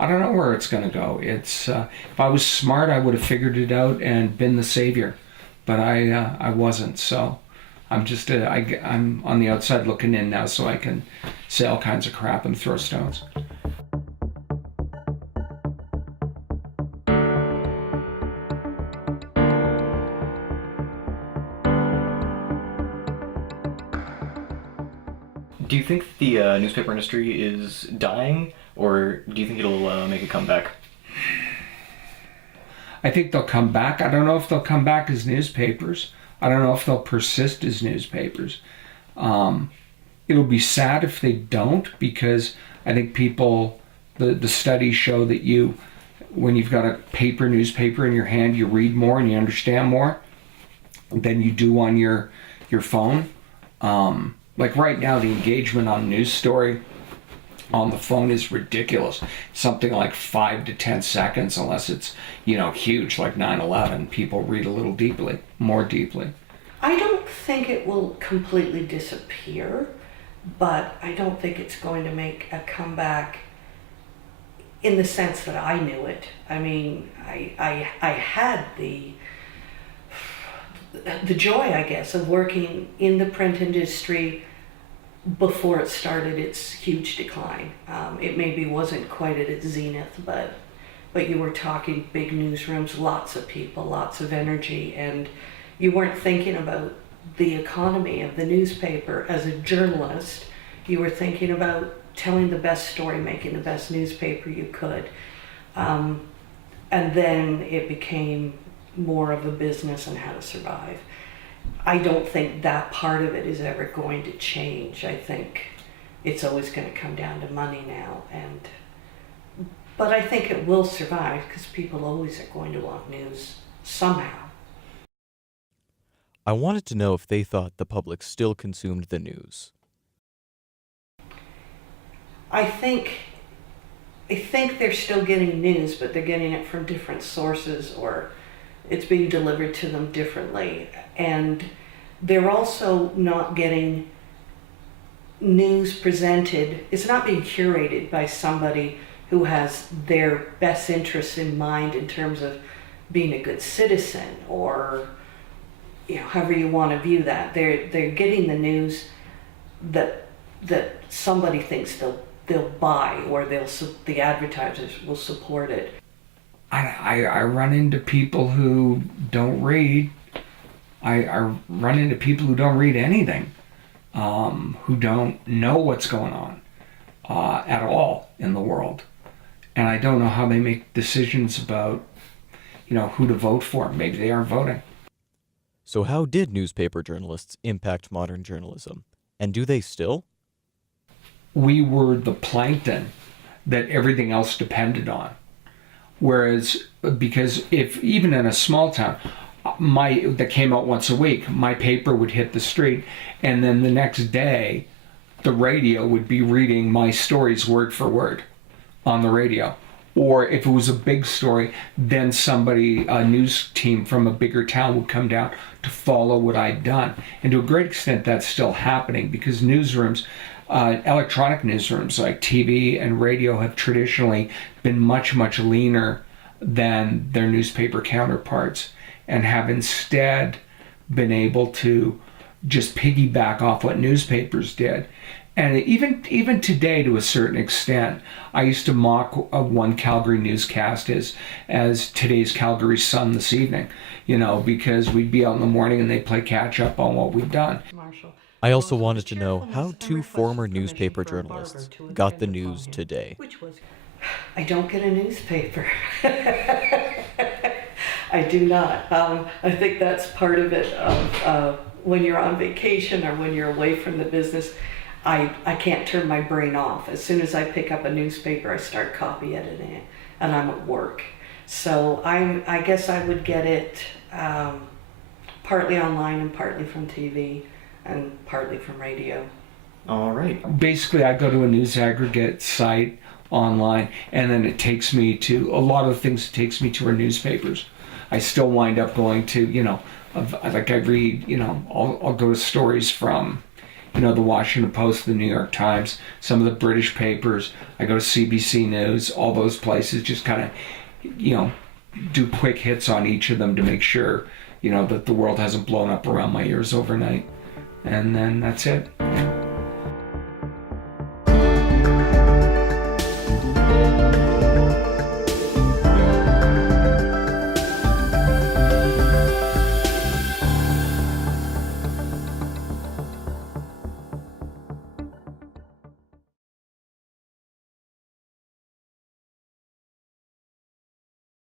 I don't know where it's going to go. It's if I was smart, I would have figured it out and been the savior, but I wasn't. So I'm on the outside looking in now, so I can say all kinds of crap and throw stones. Do you think the newspaper industry is dying, or do you think it'll make a comeback? I think they'll come back. I don't know if they'll come back as newspapers. I don't know if they'll persist as newspapers. Um, It'll be sad if they don't, because I think the studies show that when you've got a newspaper in your hand, you read more and you understand more than you do on your phone. Like right now, the engagement on a news story on the phone is ridiculous. Something like 5 to 10 seconds, unless it's, huge, like 9/11. People read a little more deeply. I don't think it will completely disappear, but I don't think it's going to make a comeback in the sense that I knew it. I mean, I had the joy, I guess, of working in the print industry before it started its huge decline. It maybe wasn't quite at its zenith, but you were talking big newsrooms, lots of people, lots of energy, and you weren't thinking about the economy of the newspaper as a journalist. You were thinking about telling the best story, making the best newspaper you could. And then it became more of a business and how to survive. I don't think that part of it is ever going to change. I think it's always going to come down to money now, but I think it will survive because people always are going to want news somehow. I wanted to know if they thought the public still consumed the news. I think they're still getting news, but they're getting it from different sources, or it's being delivered to them differently. And they're also not getting news presented. It's not being curated by somebody who has their best interests in mind in terms of being a good citizen, or however you want to view that. They're getting the news that somebody thinks they'll buy, or the advertisers will support it. I run into people who don't read. I run into people who don't read anything, who don't know what's going on at all in the world. And I don't know how they make decisions about, who to vote for. Maybe they aren't voting. So how did newspaper journalists impact modern journalism? And do they still? We were the plankton that everything else depended on. Whereas, because if even in a small town, that came out once a week, my paper would hit the street, and then the next day, the radio would be reading my stories word for word on the radio. Or if it was a big story, then a news team from a bigger town would come down to follow what I'd done. And to a great extent, that's still happening, because newsrooms, electronic newsrooms like TV and radio, have traditionally been much, much leaner than their newspaper counterparts, and have instead been able to just piggyback off what newspapers did. And even today, to a certain extent, I used to mock one Calgary newscast as today's Calgary Sun this evening, because we'd be out in the morning and they'd play catch up on what we'd done. I also wanted to know how two former newspaper journalists got the news today. I don't get a newspaper. I do not. I think that's part of it. When you're on vacation or when you're away from the business, I can't turn my brain off. As soon as I pick up a newspaper, I start copy editing it, and I'm at work. So I guess I would get it partly online and partly from TV and partly from radio. All right. Basically, I go to a news aggregate site online, and then it takes me to a lot of the things. It takes me to our newspapers. I still wind up going to, like I read, I'll go to stories from, you know, the Washington Post, the New York Times, some of the British papers. I go to CBC News, all those places, just kind of, you know, do quick hits on each of them to make sure, you know, that the world hasn't blown up around my ears overnight. And then that's it.